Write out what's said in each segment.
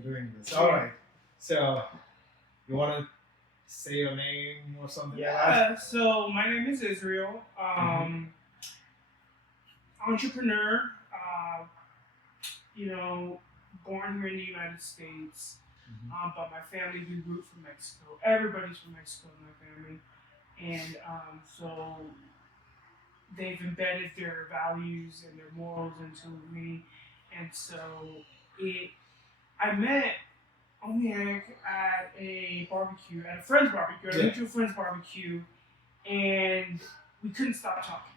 doing this. All right. So, you want to say your name or something like that? Yeah, so my name is Israel. Entrepreneur, you know, born here in the United States. But my family, we root from Mexico. Everybody's from Mexico in my family. And so they've embedded their values and their morals into me. And so I met Onieyk at a barbecue, at a friend's barbecue, at a mutual friend's barbecue, and we couldn't stop talking.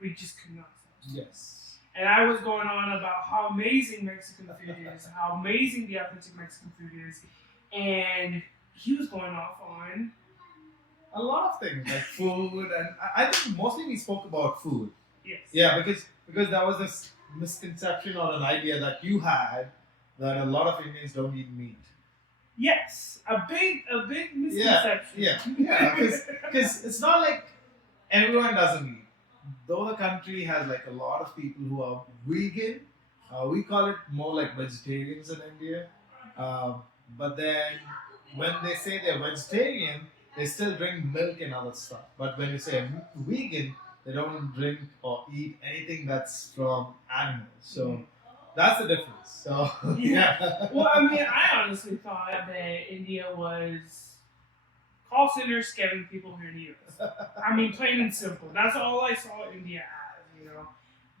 We just could not stop talking. Yes. And I was going on about how amazing Mexican food is, how amazing the authentic Mexican food is, and he was going off on a lot of things like food, and I think mostly we spoke about food. Yes. Yeah, because there was this misconception or an idea that you had that a lot of Indians don't eat meat. Yes, a big misconception. Yeah, because it's not like everyone doesn't eat. Though the country has like a lot of people who are vegan, we call it more like vegetarians in India. But then when they say they're vegetarian, they still drink milk and other stuff. But when you say vegan, they don't drink or eat anything that's from animals. So that's the difference. So yeah. Well, I mean, I honestly thought that India was call centers scamming people here in the U.S. I mean, plain and simple. That's all I saw India as, you know.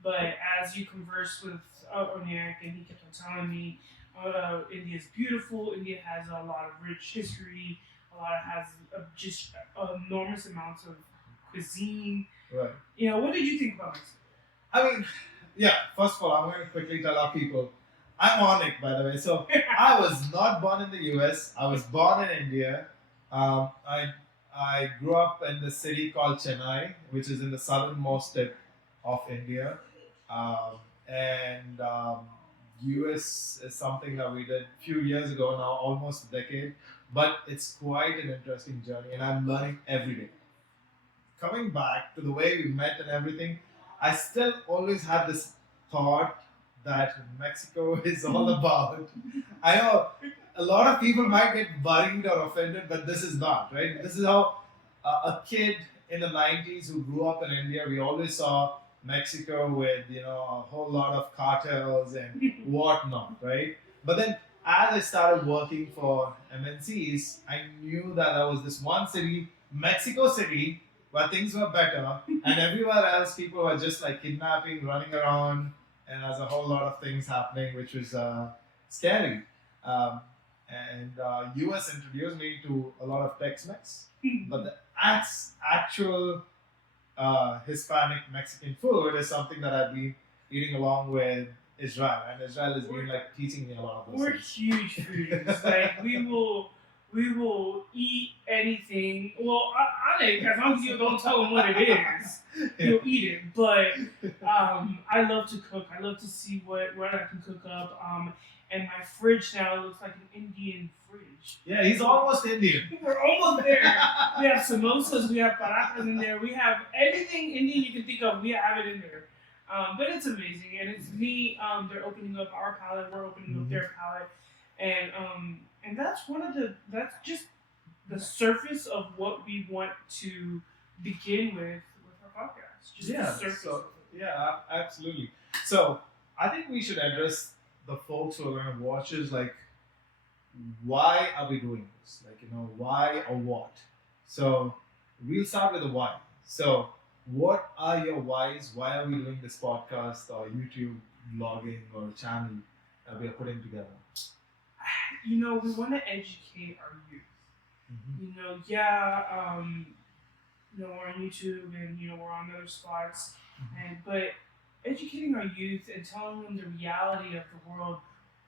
But as you converse with Onieyk, and he kept on telling me, India is beautiful. India has a lot of rich history. Has just enormous amounts of cuisine. Right. You know, what did you think about Mexico? I mean, yeah. First of all, I'm going to quickly tell our people, I'm Onieyk, by the way. So I was not born in the U.S. I was born in India. I grew up in the city called Chennai, which is in the southernmost tip of India. US is something that we did a few years ago now, almost a decade. But it's quite an interesting journey, and I'm learning every day. Coming back to the way we met and everything, I still always had this thought that Mexico is all about. I know a lot of people might get worried or offended, but this is not, right? This is how a kid in the 90s who grew up in India, we always saw Mexico with, a whole lot of cartels and whatnot, right? But then as I started working for MNCs, I knew that there was this one city, Mexico City, where things were better, and everywhere else people were just like kidnapping, running around, and there's a whole lot of things happening, which was scary. US introduced me to a lot of Tex-Mex, but the actual Hispanic Mexican food is something that I've been eating along with Israel, and Israel has been like teaching me a lot of those We're things. huge foodies. Like we will eat anything. Well, Onieyk, as long as you don't tell him what it is, he'll eat it. But I love to cook. I love to see what I can cook up. And my fridge now looks like an Indian fridge. Yeah, he's almost Indian. We're almost there. We have samosas, we have parathas in there, we have anything Indian you can think of, we have it in there. But it's amazing, and it's neat. They're opening up our palate, we're opening up their palate, and that's just the surface of what we want to begin with our podcast. Just the surface. Absolutely. So I think we should address the folks who are going to watch us, like, why are we doing this? Like, why or what? So we'll start with the why. So what are your whys? Why are we doing this podcast or YouTube vlogging or channel that we are putting together? We want to educate our youth. We're on YouTube and we're on other spots, but educating our youth and telling them the reality of the world.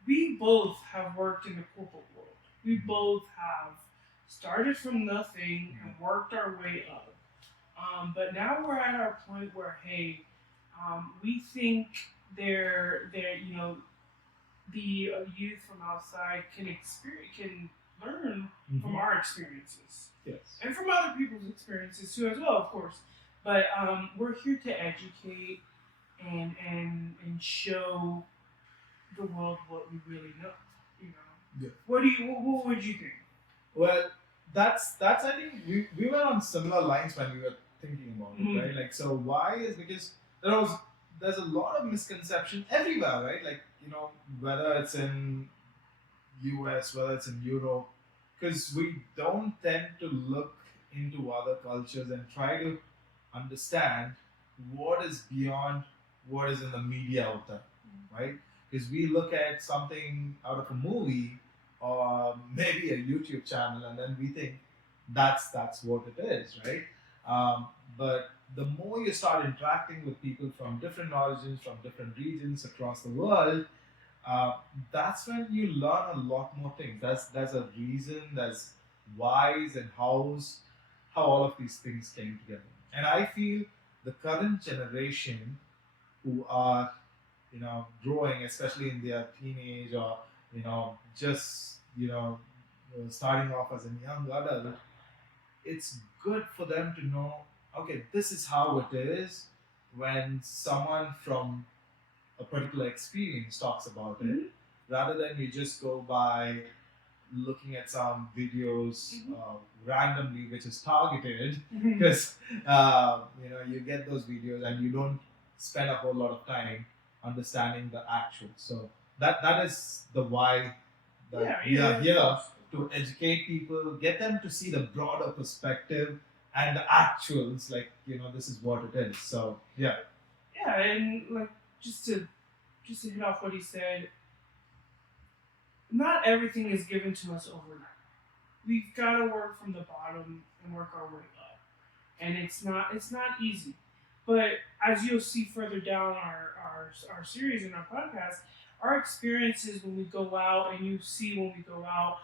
We both have worked in the corporate world. We both have started from nothing and worked our way up. But now we're at our point where, we think the youth from outside can learn from our experiences. Yes. And from other people's experiences too, as well, of course. But we're here to educate and show the world what we really know. You know, Yeah. what would you think? Well, that's I think we were on similar lines when we were thinking about it, Mhm. right? Like, so why is because there's a lot of misconception everywhere, right? Like, whether it's in US, whether it's in Europe, because we don't tend to look into other cultures and try to understand what is beyond what is in the media out there, right? Because we look at something out of a movie or maybe a YouTube channel, and then we think that's what it is, right? But the more you start interacting with people from different origins, from different regions across the world, uh, that's when you learn a lot more things. That's a reason. There's whys and hows, how all of these things came together. And I feel the current generation who are growing, especially in their teenage or just starting off as a young adult, it's good for them to know. Okay, this is how it is when someone from a particular experience talks about it, rather than you just go by looking at some videos randomly, which is targeted, because you get those videos and you don't spend a whole lot of time understanding the actual. So that is the why that Yeah, we are yeah, here to educate people, get them to see the broader perspective and the actuals. Like this is what it is. So yeah. Yeah, and like just to hit off what he said, not everything is given to us overnight. We've got to work from the bottom and work our way up, and it's not easy. But as you'll see further down our series and our podcast, our experiences when we go out, and you see when we go out,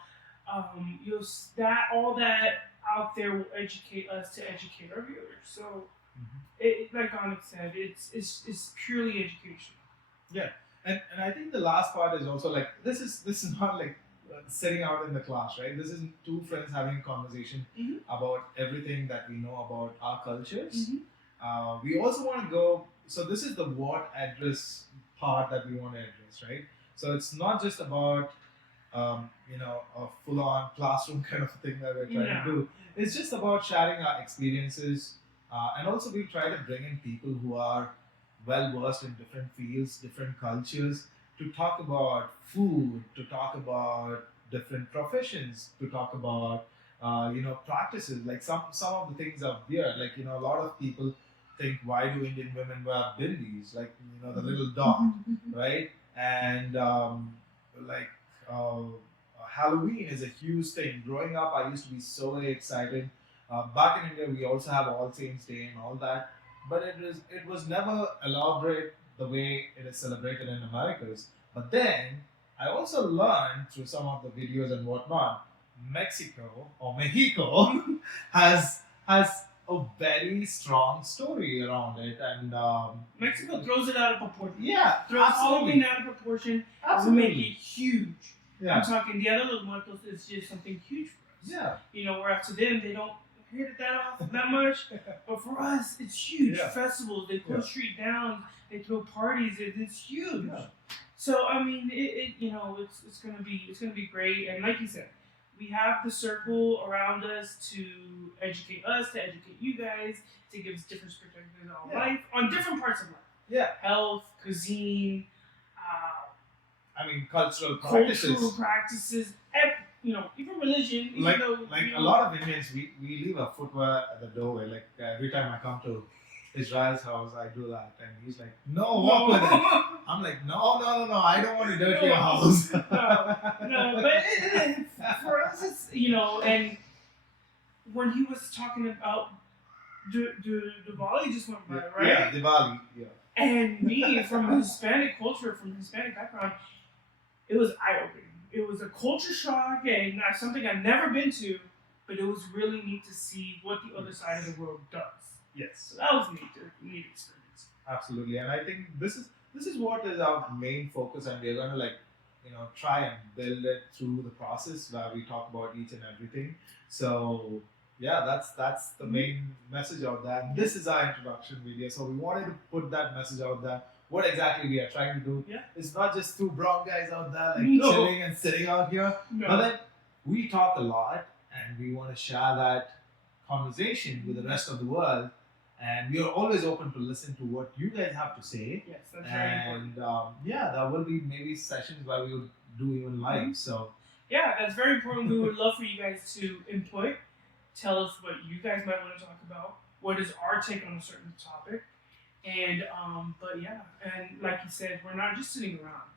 that all that out there will educate us to educate our viewers. So, like Onieyk said, it's purely educational. Yeah, and I think the last part is also like this is not like sitting out in the class, right? This is two friends having a conversation about everything that we know about our cultures. We also want to go. So this is the what address part that we want to address, right? So it's not just about a full-on classroom kind of thing that we're trying to do. It's just about sharing our experiences, and also we try to bring in people who are well versed in different fields, different cultures, to talk about food, to talk about different professions, to talk about practices. Like some of the things are weird. Like a lot of people think, why do Indian women wear bindis? Like the little dot, right? And like uh, Halloween is a huge thing. Growing up, I used to be so very excited. Back in India, we also have All Saints Day and all that, but it was never elaborate the way it is celebrated in Americas. But then I also learned through some of the videos and whatnot, Mexico or Mexico has a very strong story around it, and Mexico throws it out of proportion. yeah, Throws absolutely. Halloween out of proportion. Absolutely. We make it huge. Yeah. I'm talking Dia de los Muertos is just something huge for us. Yeah. Whereas to them they don't hit it that much, but for us it's huge. Yeah. Festivals, they close street down, they throw parties, it's huge. Yeah. So I mean, it's gonna be great. And like you said, we have the circle around us to educate us, to educate you guys, to give us different perspectives on life, on different parts of life. Yeah. Health, cuisine, cultural practices. Even religion. Like a lot of Indians, we leave our footwear at the doorway. Like every time I come to Israel's house, I do that, and he's like, "No, walk with it." I'm like, "No, I don't want to dirty your house." no, but for us, it's and when he was talking about Diwali just went by, right? Yeah, Diwali. Yeah. And me, from a Hispanic culture, from a Hispanic background, it was eye-opening. It was a culture shock and something I'd never been to, but it was really neat to see what the other side of the world does. Yes. So that was neat experience. Absolutely, and I think this is what is our main focus, and we're gonna try and build it through the process where we talk about each and everything. So yeah, that's the main message out there. And this is our introduction video, so we wanted to put that message out there. what exactly we are trying to do. Yeah. It's not just two brown guys out there like No. chilling and sitting out here, No. but then we talk a lot and we want to share that conversation with the rest of the world. And we are always open to listen to what you guys have to say. Yes, that's very important. And yeah, there will be maybe sessions where we would do even live. So Yeah, that's very important. We would love for you guys to input. Tell us what you guys might want to talk about. What is our take on a certain topic? And but yeah, and like you said, we're not just sitting around.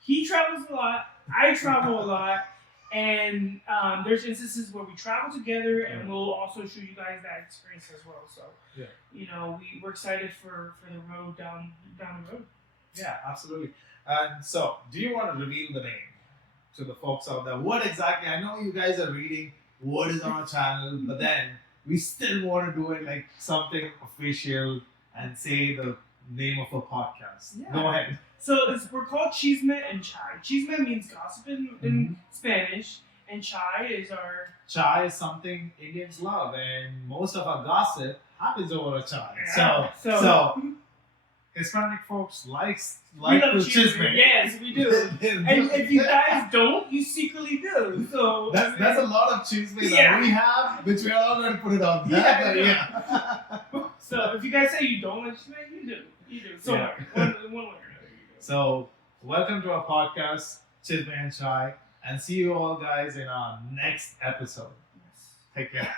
He travels a lot. I travel a lot. And there's instances where we travel together, and we'll also show you guys that experience as well. So, you know, we're excited for the road down the road. Yeah, absolutely. And so, do you want to reveal the name to the folks out there? What exactly? I know you guys are reading what is on our channel, but then we still want to do it like something official and say the name of a podcast. Yeah. Go ahead. So we're called Chisme Chai. Chisme means gossip in Spanish, and chai is our... Chai is something Indians love, and most of our gossip happens over a chai. Yeah. So Hispanic folks like we love Chisme. Yes, we do. And if you guys don't, you secretly do. So that's a lot of Chisme Yeah. that we have, which we are all going to put it on there. Yeah, but yeah. So if you guys say you don't like Chisme, you do. You do. So one way or another, you do. So welcome to our podcast, Chisme Chai, and see you all guys in our next episode. Yes. Take care.